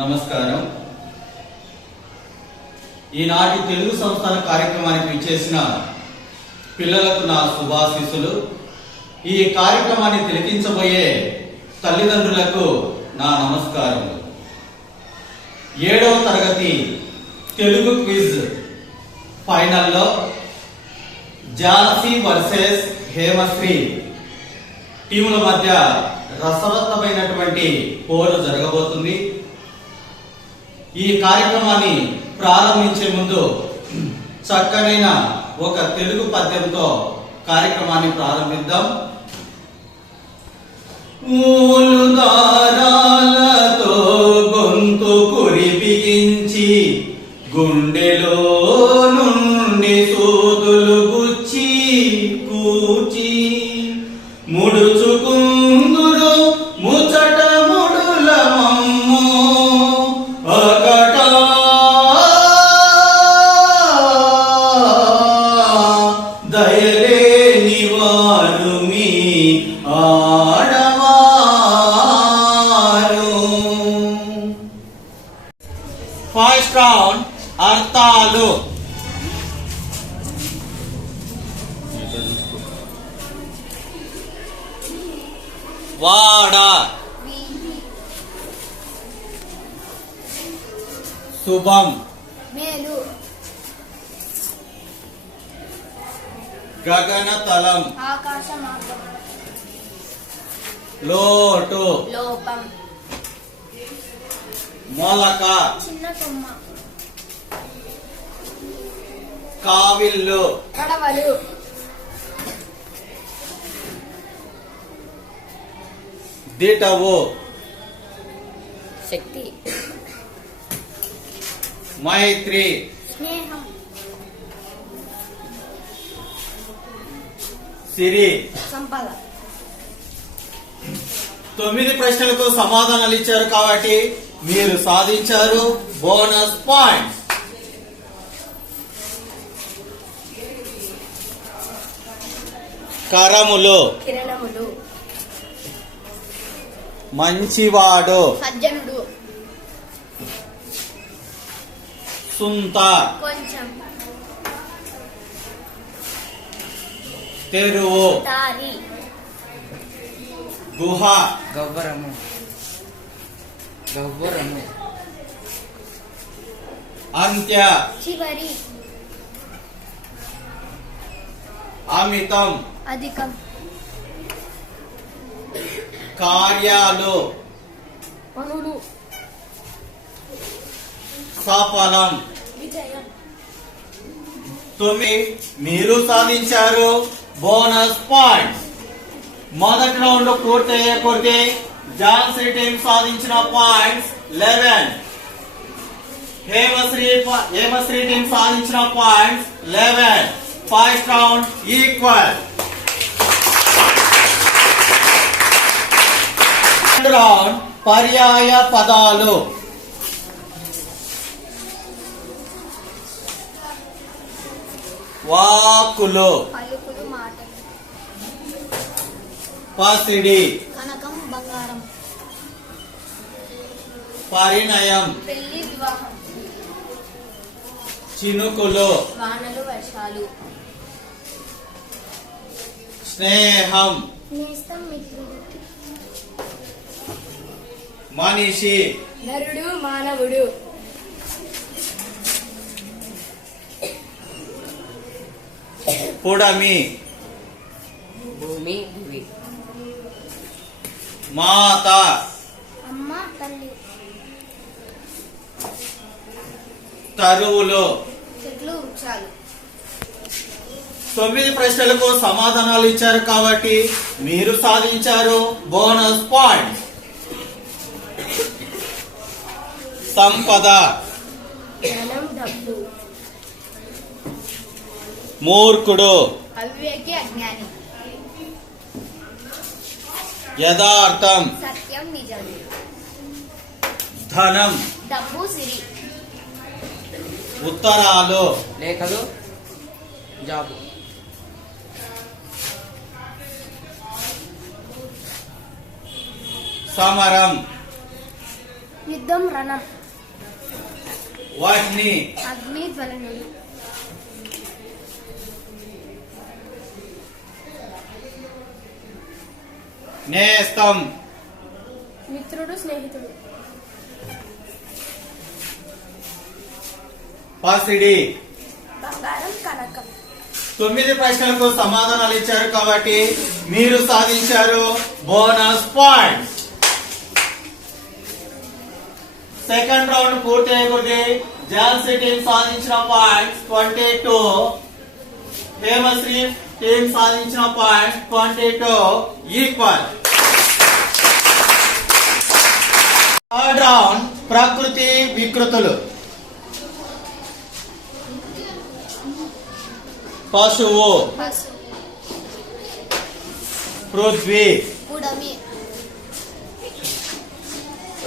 నమస్కారం. ఈనాటి తెలుగు సంస్థాన కార్యక్రమానికి విచ్చేసిన పిల్లలకు నా శుభాశీస్సులు. ఈ కార్యక్రమాన్ని తిలకించబోయే తల్లిదండ్రులకు నా నమస్కారములు. 7వ తరగతి తెలుగు క్విజ్ ఫైనల్లో ఝాన్సీ వర్సెస్ హేమశ్రీ టీముల మధ్య రసవత్తమైనటువంటి పోరు జరగబోతుంది. ఈ కార్యక్రమాన్ని ప్రారంభించే ముందు చక్కనైన ఒక తెలుగు పద్యంతో కార్యక్రమాన్ని ప్రారంభిద్దాం. మూలు దారాలతో గొంతు కురిపిగించి గుండెలో నుండి సూదులు గుచ్చి కూచి ముడుచుకుందురు ముచట ముడుల మమ్ము అకట దయలేని వారు మీ ఆడవారు. ఫస్ట్ రౌండ్ అర్థాలు. వాడ, శుభం, మేలు, గగనతలం, ఆకాశ మార్గం, లోటు, లోపం, మొలక, చిన్న కొమ్మ, కావిల్లు, కడవలు, దిటవు, శక్తి, మైత్రి, స్నేహం, సిరి. సంపద. 9 ప్రశ్నలకు సమాధానాలు ఇచ్చారు కాబట్టి మీరు సాధించారు బోనస్ పాయింట్. కరములు, కిరణములు, మంచివాడు, సజ్జనుడు, సుంత, కొంచెం, తెరువు, దారి, గుహ, గవ్వరము, గవ్వరము, అంత్య, చివరి, అమితం, అధికం, కార్యాలు, పనులు, సఫలం. విజయం. 9 మీరు సాధించారు బోనస్ పాయింట్. మొదటి రౌండ్ పూర్తయ్యే కొద్దీ ఝాన్సీ టీం సాధించిన పాయింట్స్ 11, హేమశ్రీ టీం సాధించిన points 11. First round equal. Second round పర్యాయ పదాలు. వాక్కులు, పలుకులు, మాటలు, పసిడి, కనకం, బంగారం, పరిణయం, పెళ్లి, వివాహం, చినుకులు, వానలు, వర్షాలు, స్నేహం, నేస్తం, మిత్రుడు, మనిషి, నరుడు, మానవుడు, పుడమి, భూమి, భువి, మాత, అమ్మ, తల్లి, తరువులు. చెట్లు, వృక్షాలు. 9 ప్రశ్నలకు సమాధానాలు ఇచ్చారు కాబట్టి మీరు సాధించారు బోనస్ పాయింట్. సంపద, ధనం, డబ్బు, మూర్ఖుడు, అవివేకి, అజ్ఞాని, యథార్థం, సత్యం, నిజం, ధనం, డబ్బు, సిరి, ఉత్తరాలు, లేఖలు, జాబు, సమరం, యుద్ధం రణం. వహ్ని, అగ్ని జ్వలనుడు. నేస్తం, మిత్రుడు స్నేహితుడు. పసిడి. బంగారం కనకం. 9 ప్రశ్నలకు సమాధానాలు ఇచ్చారు కాబట్టి మీరు సాధించారు బోనస్ పాయింట్స్. సెకండ్ రౌండ్ పూర్తి అయిపోయింది. ఝాన్సీ టీం సాధించిన పాయింట్స్ 22, హేమశ్రీ టీం సాధించిన పాయింట్స్ 22 ఈక్వల్. థర్డ్ రౌండ్ ప్రకృతి వికృతులు. పశువు, పశు. పృథ్వీ, ఉడమి.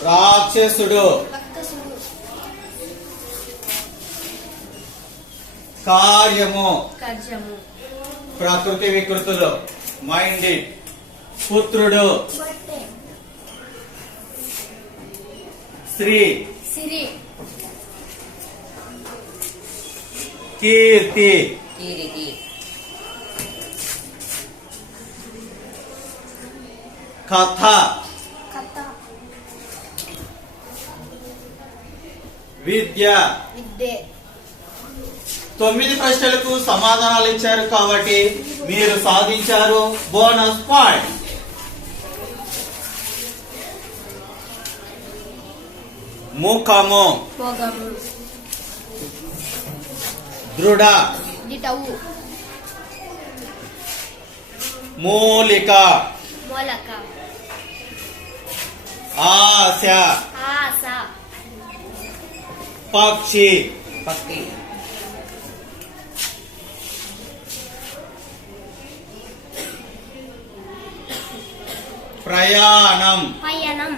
రాక్షసుడు, రక్కసుడు. కార్యము. కర్జము. ప్రకృతి వికృతులు మైండెడ్. పుత్రుడు, బొట్టె. శ్రీ, సిరి. కీర్తి, కీరితి. కథ, కథ. విద్య. విద్యే. 9 ప్రశ్నలకు సమాధానాలు ఇచ్చారు కాబట్టి మీరు సాధించారు బోనస్ పాయింట్. ముఖము, భోగము. దృఢ, దిటవు. మూలిక, మూలక. ఆశ, ఆశ. పక్షి, పక్కి. ప్రయాణం, పయనం.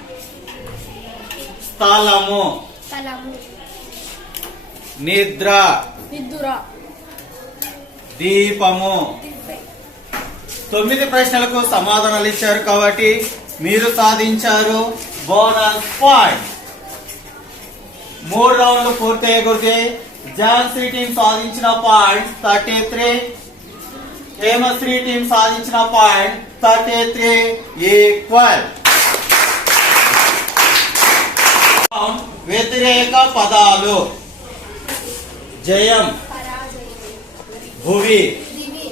స్థలము, స్థలము. నిద్ర, నిద్ర. దీపము. 9 ప్రశ్నలకు సమాధానాలు ఇచ్చారు కాబట్టి మీరు సాధించారు బోనస్ పాయింట్. 3 రౌండ్లు పూర్తయ్యే ఝాన్సీ టీం సాధించిన పాయింట్ 33, హేమశ్రీ టీం సాధించిన పాయింట్ 33 ఈక్వల్. వ్యతిరేక పదాలు. జయం, పరాజయం. భువి, దివి.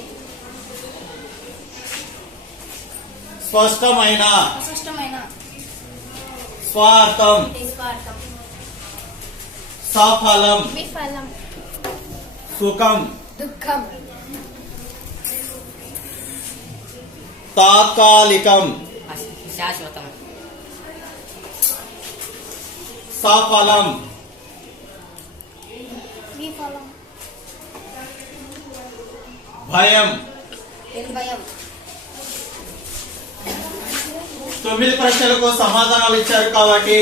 స్పష్టమైన, అస్పష్టమైన. స్వార్థం, నిస్వార్థం. సఫలం, విఫలం. సుఖం, దుఃఖం. తాత్కాలికం, శాశ్వతం. సఫలం, విఫలం. భయం. నిర్భయం. 9 ప్రశ్నలకు సమాధానాలు ఇచ్చారు కాబట్టి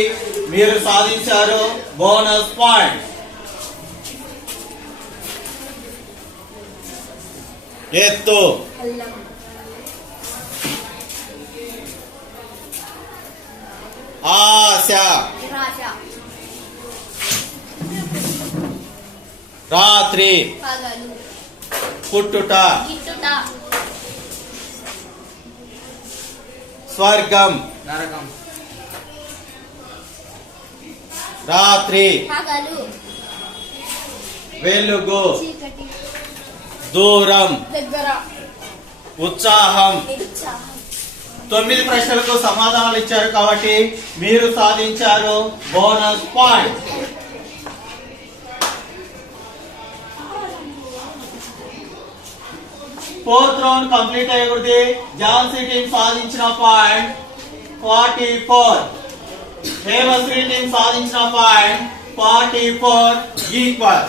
మీరు సాధించారు బోనస్ పాయింట్. ఎత్తు, అల్లం. ఆశ, నిరాశ. రాత్రి, పగలు. పుట్టుట, గిట్టుట. స్వర్గం, నరకం. రాత్రి, పగలు. వెలుగు, చీకటి. దూరం, దగ్గర. ఉత్సాహం. నిరుత్సాహం. 9 ప్రశ్నలకు సమాధానాలు ఇచ్చారు కాబట్టి మీరు సాధించారు bonus point. Fourth round complete అయ్యకూడదు. ఝాన్సీ టీం సాధించిన పాయింట్ 44, హేమశ్రీ టీం సాధించిన పాయింట్ 44 ఈక్వల్.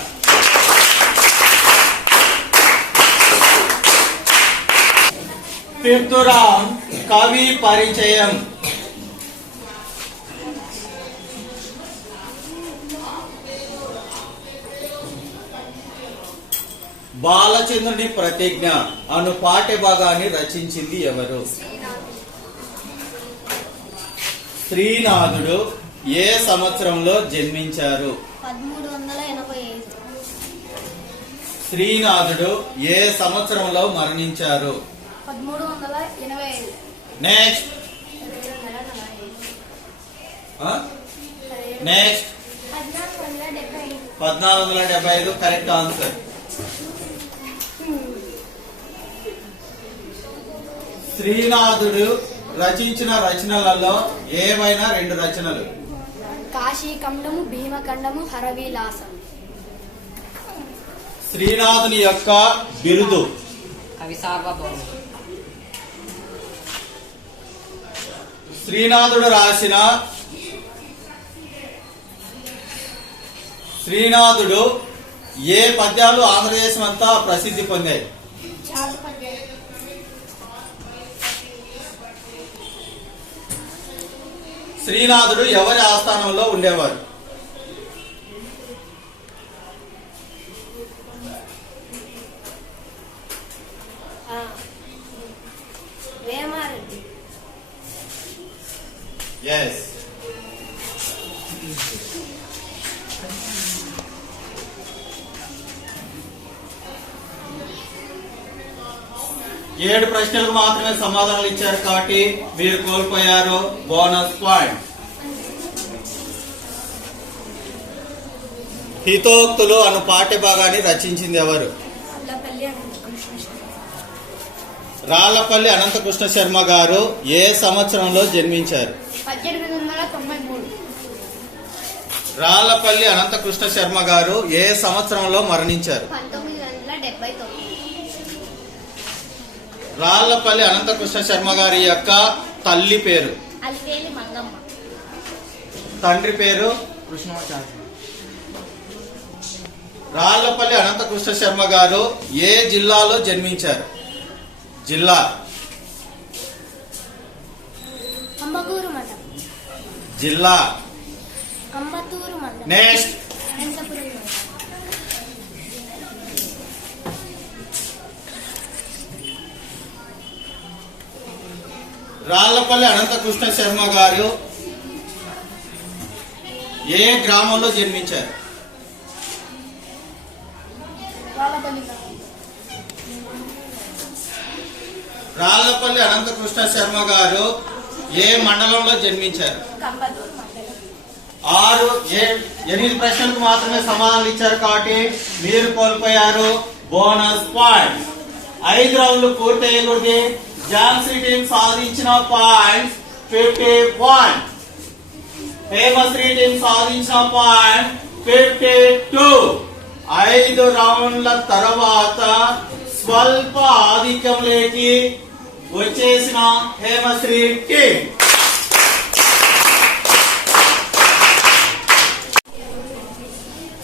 ఫిఫ్త్ రౌండ్ కవి పరిచయం. బాలచంద్రుని ప్రతిజ్ఞ అను పాఠ్య భాగాన్ని రచించింది ఎవరు? శ్రీనాథుడు. ఏ సంవత్సరంలో జన్మించారు? 1385. శ్రీనాథుడు ఏ సంవత్సరంలో మరణించారు? 1385. Next next 1475 correct answer. శ్రీనాథుడు రచించిన రచనలలో ఏవైనా 2 రచనలు? కాశీఖండము, భీమఖండము, హరవిలాసం. శ్రీనాథుని యొక్క బిరుదు? కవి సార్వభౌముడు. శ్రీనాథుడు ఏ పద్యాలు ఆంధ్రదేశం అంతా ప్రసిద్ధి పొందాయి? శ్రీనాథుడు ఎవరి ఆస్థానంలో ఉండేవారు? వేమారెడ్డి. ఎస్. ఏడు ప్రశ్నలకు మాత్రమే సమాధానాలు ఇచ్చారు కాబట్టి మీరు కోల్పోయారు బోనస్ పాయింట్. హితోక్తులు అను పాఠ్య భాగాన్ని రచించింది ఎవరు? రాళ్లపల్లి అనంతకృష్ణ శర్మ గారు ఏ సంవత్సరంలో జన్మించారు? 1893. రాళ్లపల్లి అనంతకృష్ణ శర్మ గారు ఏ సంవత్సరంలో మరణించారు? 1979. రాళ్లపల్లి అనంతకృష్ణ శర్మ గారి యొక్క తల్లి పేరు? అలివేలి మంగమ్మ. తండ్రి పేరు? కృష్ణాచార్య. రాళ్లపల్లి అనంతకృష్ణ శర్మ గారు ఏ జిల్లాలో జన్మించారు? జిల్లా? అంబగూరు మండలం. జిల్లా? అంబతూరు మండలం. నెక్స్ట్ అనంతపురం మండలం. రాళ్లపల్లి అనంతకృష్ణ శర్మ గారు ఏ గ్రామంలో జన్మించారు? రాళ్లపల్లి అనంతకృష్ణ శర్మ గారు ఏ మండలంలో జన్మించారు? కంబతూరు మండలం. 8 ప్రశ్నలకు మాత్రమే సమాధానాలు ఇచ్చారు కాబట్టి మీరు కోల్పోయారు బోనస్ పాయింట్. 5 రౌండ్లు పూర్తయ్యకూడదు. ఝాన్సీ టీం సాధించిన పాయింట్స్ 51. హేమశ్రీ టీం సాధించిన పాయింట్ 52. 5 రౌండ్ల తర్వాత స్వల్ప ఆధిక్యంలోకి వచ్చేసిన హేమశ్రీ టీం.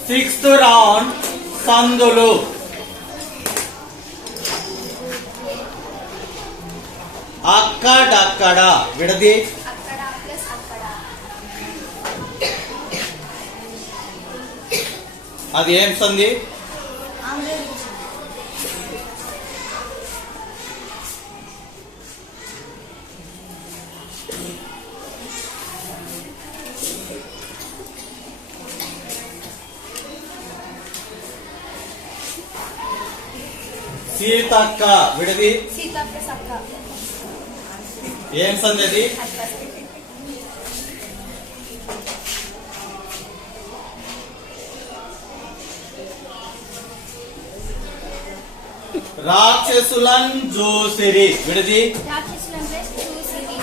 6th రౌండ్ సందులు. అక్కడక్కడ విడది. అక్కడ ప్లస్ అక్కడ. అది ఏం సంధి? సీతక్క విడది. సీత ప్లస్ అక్క. ఏం సంధి అది? రాక్షసులన్ జోసిరి విడది. రాక్షసులను ప్లస్ చూసిరి.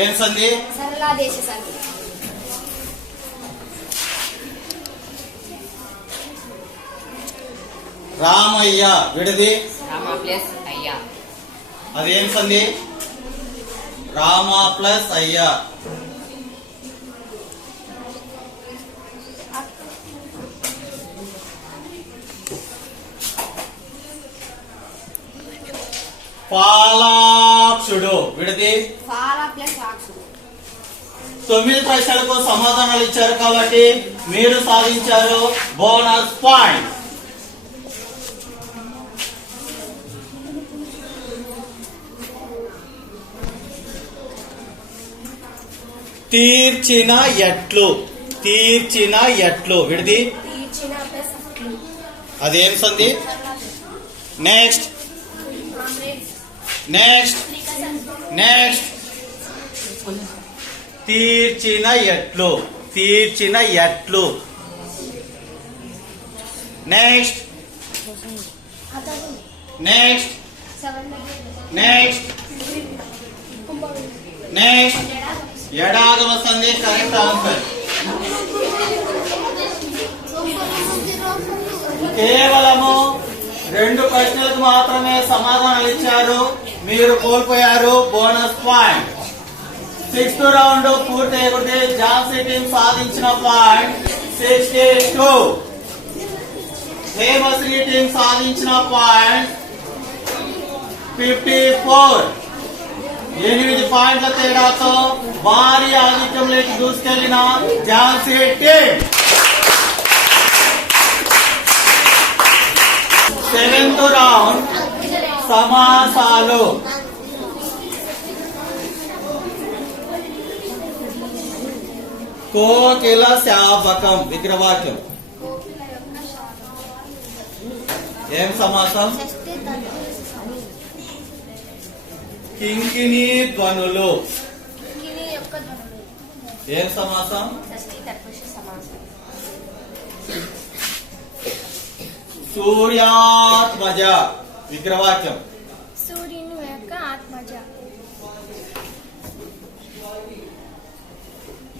ఏం సంధి? సరళా దేశ సంధి. రామయ్య విడది. రామ ప్లస్ అయ్యా. అదేం సంధి? రామ ప్లస్ అయ్య. పాలాక్షుడు విడది. పాల ప్లస్ రాక్షసుడు. 9 ప్రశ్నలకు సమాధానాలు ఇచ్చారు కాబట్టి మీరు సాధించారు బోనస్ పాయింట్. తీర్చిన ఎట్లు. తీర్చిన ఎట్లు విడిది. తీర్చిన ప్లస్ అట్లు. అదేం సంధి? Next next next. తీర్చిన ఎట్లు. తీర్చిన ఎట్లు. Next next next next. ఎడాగమ సంధి కరెక్ట్ ఆన్సర్. కేవలము 2 ప్రశ్నలకు మాత్రమే సమాధానాలు ఇచ్చారు. మీరు కోల్పోయారు బోనస్ పాయింట్. 6th రౌండ్ పూర్తి అయ్యే ఝాన్సీ టీం సాధించిన పాయింట్ 62. హేమశ్రీ టీం సాధించిన పాయింట్ 54. 8 పాయింట్ల తేడాతో భారీ ఆధిక్యంలోకి దూసుకెళ్లిన ఝాన్సీ టీం. 7th రౌండ్ సమాసాలు. కోకిల శాపకం విగ్రహవాక్యం. ఏం సమాసం? కింకిణీ ధ్వనులు. ఏం సమాసం? సూర్యాత్మజ విగ్రహవాక్యం. సూర్యుని యొక్క ఆత్మజ.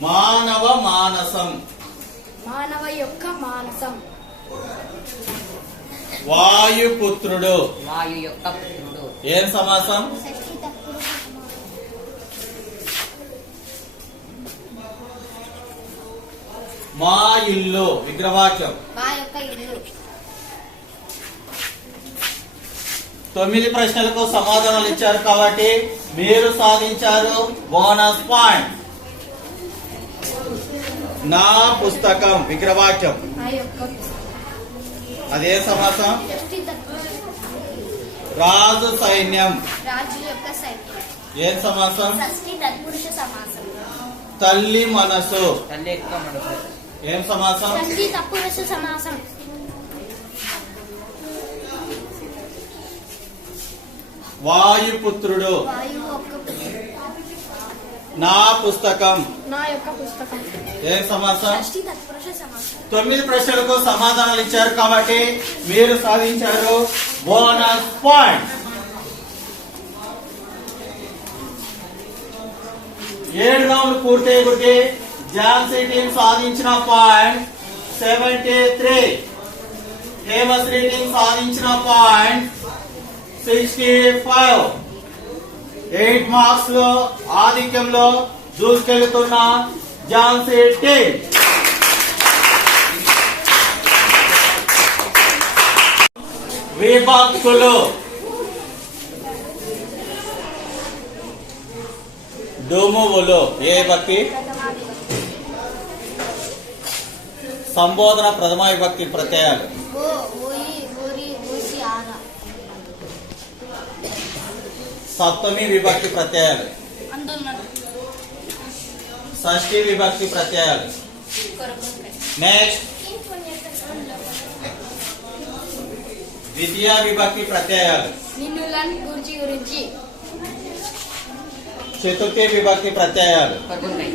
మానవ మానసం. మానవ యొక్క మానసం. వాయుపుత్రుడు. వాయు యొక్క పుత్రుడు. ఏం సమాసం? మా ఇల్లు విగ్రహవాక్యం. మా యొక్క ఇల్లు. 9 ప్రశ్నలకు సమాధానాలు ఇచ్చారు కాబట్టి మీరు సాధించారు బోనస్ పాయింట్. నా పుస్తకం విగ్రహవాక్యం. మా యొక్క అదే సమాసం. రాజు సైన్యం. రాజు యొక్క సైన్యం. ఏం సమాసం? షష్ఠి తత్పురుష సమాసం. తల్లి మనసు. తల్లి యొక్క మనసు. ఏం సమాసం? షష్ఠి తత్పురుష సమాసం. వాయుపుత్రుడు. వాయువు యొక్క పుత్రుడు. నా పుస్తకం. నా యొక్క పుస్తకం. ఏం సమాసం? షష్ఠి తత్పురుష సమాసం. 9 ప్రశ్నలకు సమాధానాలు ఇచ్చారు కాబట్టి మీరు సాధించారు బోనస్ పాయింట్. 7 రౌండ్లు పూర్తయ్యే ఝాన్సీ టీం సాధించిన పాయింట్ 73. హేమశ్రీ టీం సాధించిన పాయింట్ 65. 8 మార్క్స్ లో ఆధిక్యంలో దూసుకెళ్తున్న ఝాన్సీ టీం. విభక్తులు. డోమువులు. ఏ విభక్తి? సంబోధన ప్రథమ విభక్తి ప్రత్యయాలు. ఓ ఓయి ఓరి ఓసి ఆర. సప్తమి విభక్తి ప్రత్యయాలు. అందున్నది. షష్ఠి విభక్తి ప్రత్యయాలు. నెక్స్ట్ ద్వితీయ విభక్తి ప్రత్యయాలు. నిన్నులన్ గురించి గురించి. చతుర్థి విభక్తి ప్రత్యయాలు. పడుకుంటాయి.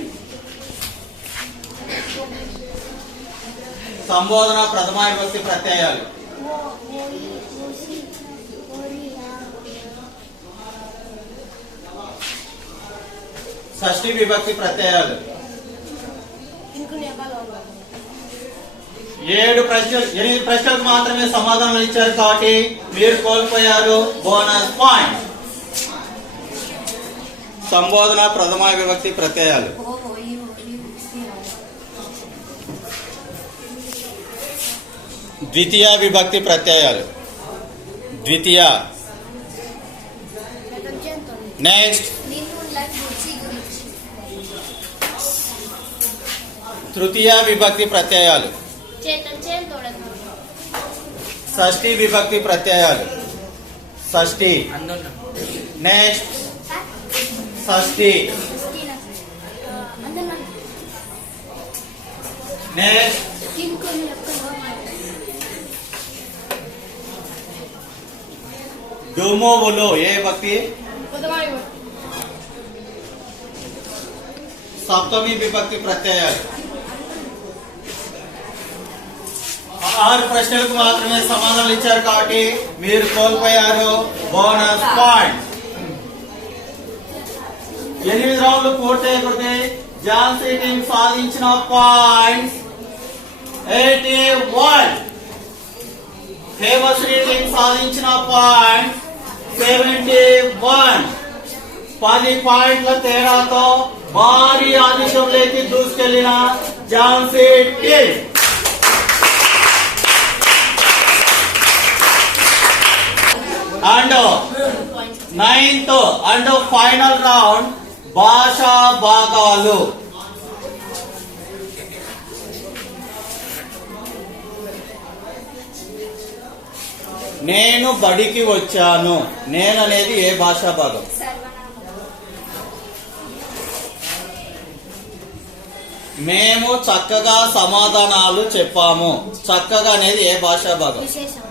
సంబోధన ప్రథమ విభక్తి ప్రత్యయాలు. ఓ ఓయి ఓసి ఓరి ఆర. షష్ఠి విభక్తి ప్రత్యయాలు. ఇంకు నేపాలో 8 ప్రశ్నలకు మాత్రమే సమాధానం ఇచ్చారు కాబట్టి మీరు కోల్పోయారు బోనస్ పాయింట్. సంబోధన ప్రథమ విభక్తి ప్రత్యయాలు. ఓ ఓయి ఓరి ఓసి ఆర. ద్వితీయ విభక్తి ప్రత్యయాలు. ద్వితీయ. నెక్స్ట్ నిన్నులన్ గురించి గురించి. తృతీయ విభక్తి ప్రత్యయాలు. చేతన్ చేన్ తోడను. షష్ఠి విభక్తి ప్రత్యయాలు. షష్ఠి. అందున్న. నెక్స్ట్ షష్ఠి. అందున్న నెక్స్ట్ ఇంకొన్ని యొక్క లోపాలు. డుమోవులు ఏ భక్తి బుధవారం సప్తమి విభక్తి ప్రత్యయాలు. 6 ప్రశ్నలకు మాత్రమే సమాధానాలు ఇచ్చారు కాబట్టి మీరు కోల్పోయారు బోనస్ పాయింట్. 8 రౌండ్లు పూర్తయిపోతే ఝాన్సీ టీం సాధించిన పాయింట్స్ 81. హేమశ్రీ టీం సాధించిన పాయింట్స్ 71. 10 పాయింట్ల తేడాతో భారీ ఆధిక్యంలోకి దూసుకెళ్లిన Jhansi team. And 9th and final round భాషా భాగాలు. నేను బడికి వచ్చాను. నేను అనేది ఏ భాషా భాగం? మేము చక్కగా సమాధానాలు చెప్పాము. చక్కగా అనేది ఏ భాషా భాగం? విశేషం.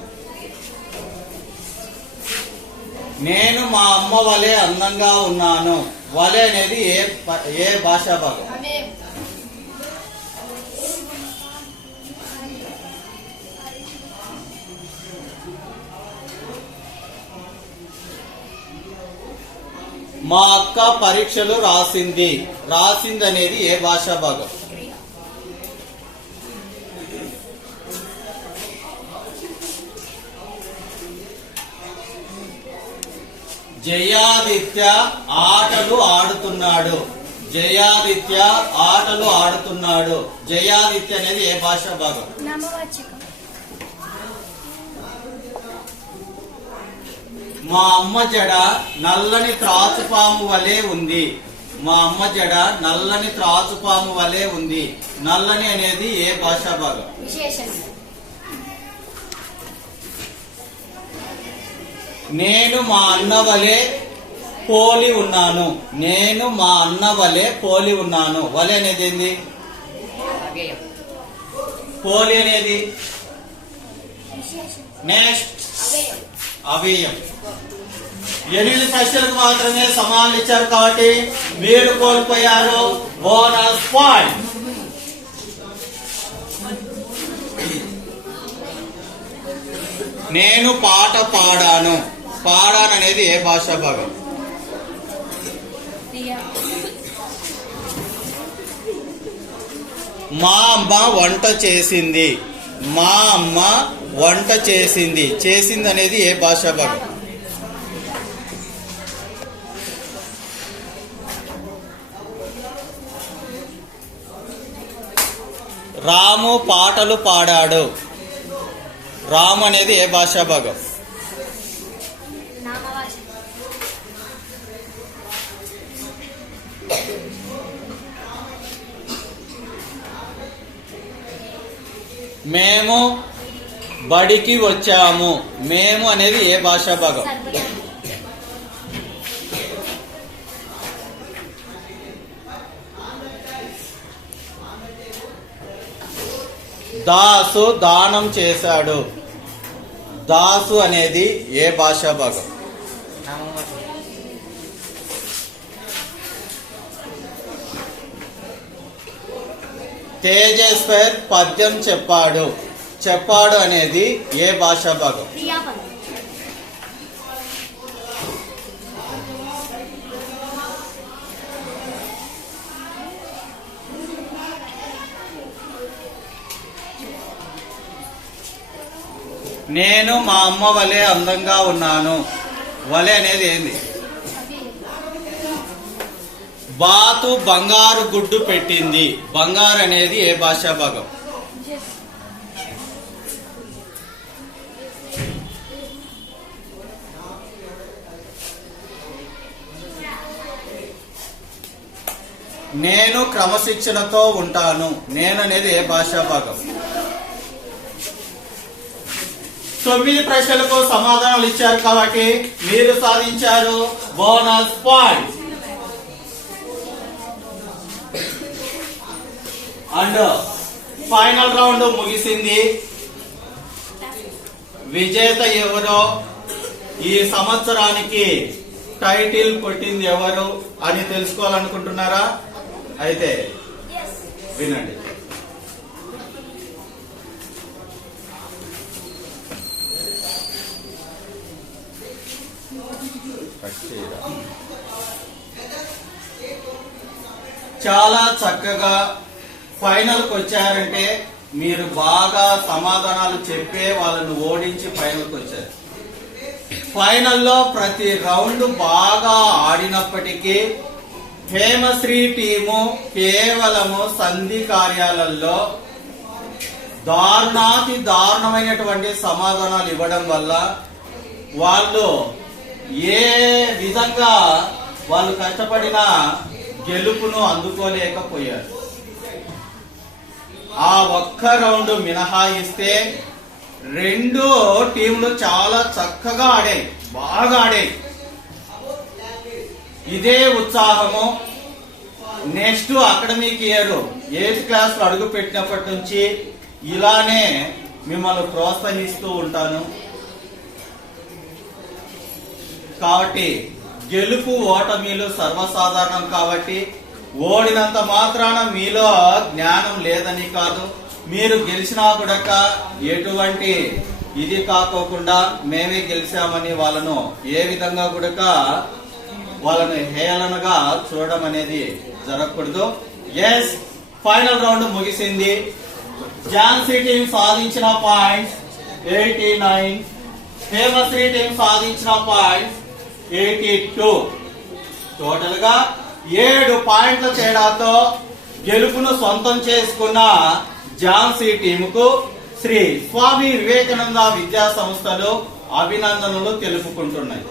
నేను మా అమ్మ వలె అందంగా ఉన్నాను. వలె అనేది ఏ భాషా భాగం? అదే మా అక్క పరీక్షలు రాసింది. రాసింది అనేది ఏ భాషా భాగం? జయాదిత్య ఆటలు ఆడుతున్నాడు. జయాదిత్య ఆటలు ఆడుతున్నాడు. జయాదిత్య అనేది ఏ భాషా భాగం? నామవాచకం. మా అమ్మ జడ నల్లని త్రాచుపాము వలె ఉంది. మా అమ్మ జడ నల్లని త్రాచుపాము వలె ఉంది. నల్లని అనేది ఏ భాషా భాగం? విశేషం. నేను మా అన్న వలె పోలి ఉన్నాను. నేను మా అన్న వలె పోలి ఉన్నాను. వలె అనేది ఏంది? అవ్యయం. పోలి అనేది విశేషం. నెక్స్ట్ అవ్యయం. అవ్యయం. 8 ప్రశ్నలకు మాత్రమే సమాధానం ఇచ్చారు కాబట్టి మీరు కోల్పోయారు బోనస్ పాయింట్. నేను పాట పాడాను. పాడాను అనేది ఏ భాషా భాగం? క్రియ. మా అమ్మ వంట చేసింది. మా అమ్మ వంట చేసింది. చేసింది అనేది ఏ భాషా భాగం? రాము పాటలు పాడాడు. రాము అనేది ఏ భాషా భాగం? నామవాచకం. మేము బడికి వచ్చాము. మేము అనేది ఏ భాషా భాగం? సర్వనామం. దాసు దానం చేశాడు. దాసు అనేది ఏ భాషా భాగం? నామవాచకం. తేజేశ్వర్ పద్యం చెప్పాడు. చెప్పాడు అనేది ఏ భాషా భాగం? క్రియాపదం. నేను మా అమ్మ వలె అందంగా ఉన్నాను. వలె అనేది ఏంది? అవ్యయం. బాతు బంగారు గుడ్డు పెట్టింది. బంగారు అనేది ఏ భాషా భాగం? విశేషం. నేను క్రమశిక్షణతో ఉంటాను. నేను అనేది ఏ భాషా భాగం? 9 ప్రశ్నలకు సమాధానాలు ఇచ్చారు కాబట్టి మీరు సాధించారు bonus point. And final round ముగిసింది. విజేత ఎవరో, ఈ సంవత్సరానికి టైటిల్ కొట్టింది ఎవరు అని తెలుసుకోవాలనుకుంటున్నారా? అయితే వినండి. చాలా చక్కగా ఫైనల్కి వచ్చారంటే మీరు బాగా సమాధానాలు చెప్పే వాళ్ళను ఓడించి ఫైనల్కి వచ్చారు. ఫైనల్లో ప్రతి రౌండ్ బాగా ఆడినప్పటికీ హేమశ్రీ టీము కేవలము సంధి కార్యాలలో దారుణాతి దారుణమైనటువంటి సమాధానాలు ఇవ్వడం వల్ల వాళ్ళు ఏ విధంగా వాళ్ళు కష్టపడిన గెలుపును అందుకోలేకపోయారు. ఆ ఒక్క రౌండ్ మినహాయిస్తే రెండు టీంలు చాలా చక్కగా ఆడాయి, బాగా ఆడాయి. ఇదే ఉత్సాహము next academic year 8th class లో అడుగు పెట్టినప్పటి నుంచి ఇలానే మిమ్మల్ని ప్రోత్సహిస్తూ ఉంటాను. కాబట్టి గెలుపు ఓటమిలు సర్వసాధారణం. కాబట్టి ఓడినంత మాత్రాన మీలో జ్ఞానం లేదని కాదు, మీరు గెలిచినా కూడా ఎటువంటి ఇది కాకోకుండా మేమే గెలిచామని వాళ్ళను ఏ విధంగా కూడా వాళ్ళను హేళనగా చూడడం అనేది జరగకూడదు. ఎస్, ఫైనల్ రౌండ్ ముగిసింది. ఝాన్సీ టీం సాధించిన పాయింట్స్ 89, హేమశ్రీ టీం సాధించిన పాయింట్స్ 82. టోటల్ గా 7 పాయింట్ల తేడాతో గెలుపును సొంతం చేసుకున్న ఝాన్సీ టీముకు శ్రీ స్వామి వివేకానంద విద్యా సంస్థలు అభినందనలు తెలుపుకుంటున్నాయి.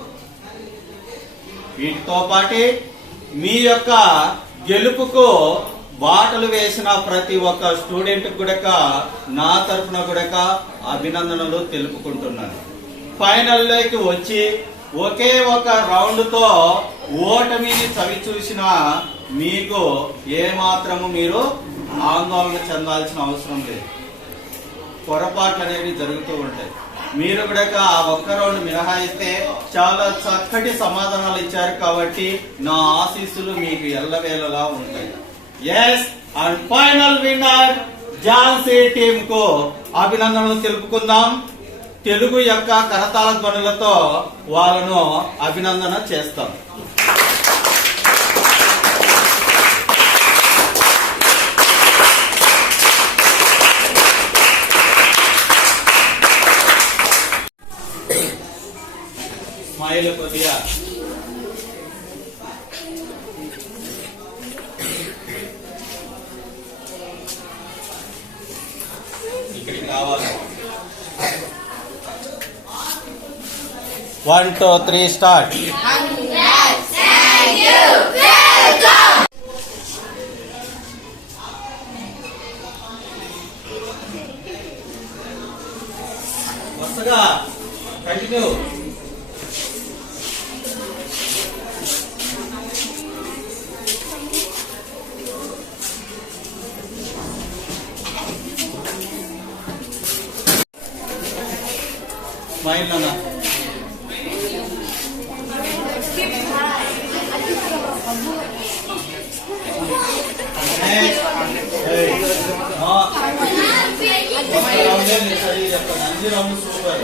వీటితో పాటు మీ యొక్క గెలుపుకు బాటలు వేసిన ప్రతి ఒక్క స్టూడెంట్ కూడా నా తరఫున కూడా అభినందనలు తెలుపుకుంటున్నాను. ఫైనల్లోకి వచ్చి ఒకే ఒక రౌండ్ తో ఓటమిని చవి చూసిన మీకు ఏమాత్రము మీరు ఆందోళన చెందాల్సిన అవసరం లేదు. పొరపాట్లు అనేవి జరుగుతూ ఉంటాయి. మీరు కూడా ఆ ఒక్క రౌండ్ మినహాయిస్తే చాలా చక్కటి సమాధానాలు ఇచ్చారు కాబట్టి నా ఆశీస్సులు మీకు ఎల్లవేళలా ఉంటాయి. Yes, and final winner Jhansi team కు అభినందనలు తెలుపుకుందాం. తెలుగు యొక్క కరతాళ ధ్వనులతో వాళ్ళను అభినందన చేస్తాం. స్మైల్ కొద్దిగా ఇక్కడికి రావాలి. 1, 2, 3 స్టార్ట్. వరుసగా కంటిన్యూ. స్మైల్ నాన్న. అన్ని రౌండ్ సూపర్.